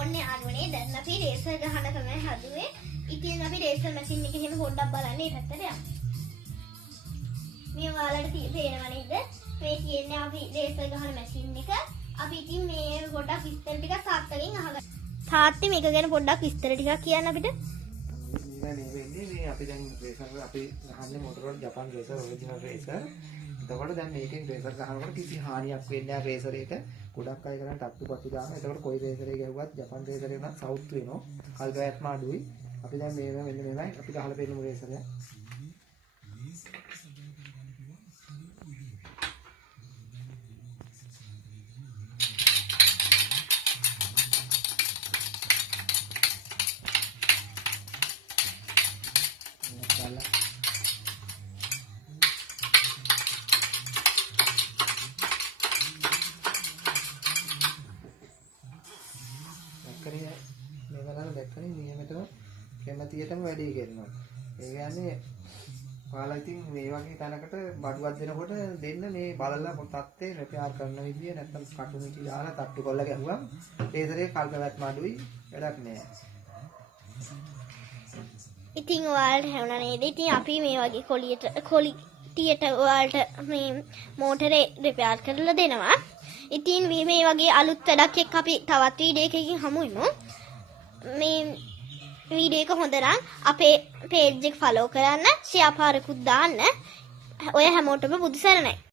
ඔන්නේ අනුනේ දැන් අපි රේසර් ගහන තමයි හදුවේ. ඉතින් අපි රේසර් මැෂින් එකේ එහෙම පොඩ්ඩක් බලන්න ඒ පැත්තට යමු. මේ ඔයාලට පේනව නේද? මේ කියන්නේ අපි රේසර් ගහන මැෂින් එක. අපි ඉතින් මේ පොඩ්ඩක් විස්තර ටිකක් තාත්තගෙන් අහගන්න. තාත්තේ මේක ගැන පොඩ්ඩක් විස්තර ටිකක් කියන්න අපිට. මේ වෙන්නේ මේ අපි දැන් රේසර් අපි ගහන්නේ මොටරෝලා ජපාන් රේසර් ඔරිජිනල් රේසර්. එතකොට දැන් මේකෙන් රේසර් ගහනකොට කිසි හානියක් වෙන්නේ නැහැ රේසර් එක. ගොඩක් අය කරන් තට්ටුපත්තු දානවා. එතකොට කොයි රේසර් එක ගැහුවත් ජපාන් රේසර් එක නම් සවුත් වෙනවා. කල් පැවැත්ම අඩුයි. අපි දැන් මේව මෙන්න මෙහෙමයි අපි ගහලා පෙන්නමු රේසර් එක. දැක්කනේ නියමතම කැමැතියටම වැඩි කරනවා. ඒ කියන්නේ ඔයාලා ඉතින් මේ වගේ තැනකට බඩුවක් දෙනකොට දෙන්න මේ බලලා තත්ත්වේ රිපෙයාර් කරන විදිය නැත්නම් කටුමිටි දාලා තට්ටු කරලා ගැහුවම් රේසරේ කල් පැවැත්ම අඩුයි වැඩක් නෑ. ඉතින් ඔයාලට හැවුණා නේද? ඉතින් අපි මේ වගේ කොලිටියට ඔයාලට මේ මෝටරේ රිපෙයාර් කරලා දෙනවා. ඉතින් මේ වගේ අලුත් වැඩක් එක්ක අපි තවත් වීඩියෝ එකකින් හමු වෙමු. මේ වීඩියෝ එක හොඳ නම් අපේ පේජ් එක ෆලෝ කරන්න, ෂෙයා පාරකුත් දාන්න. ඔය හැමෝටම බුදු සරණයි.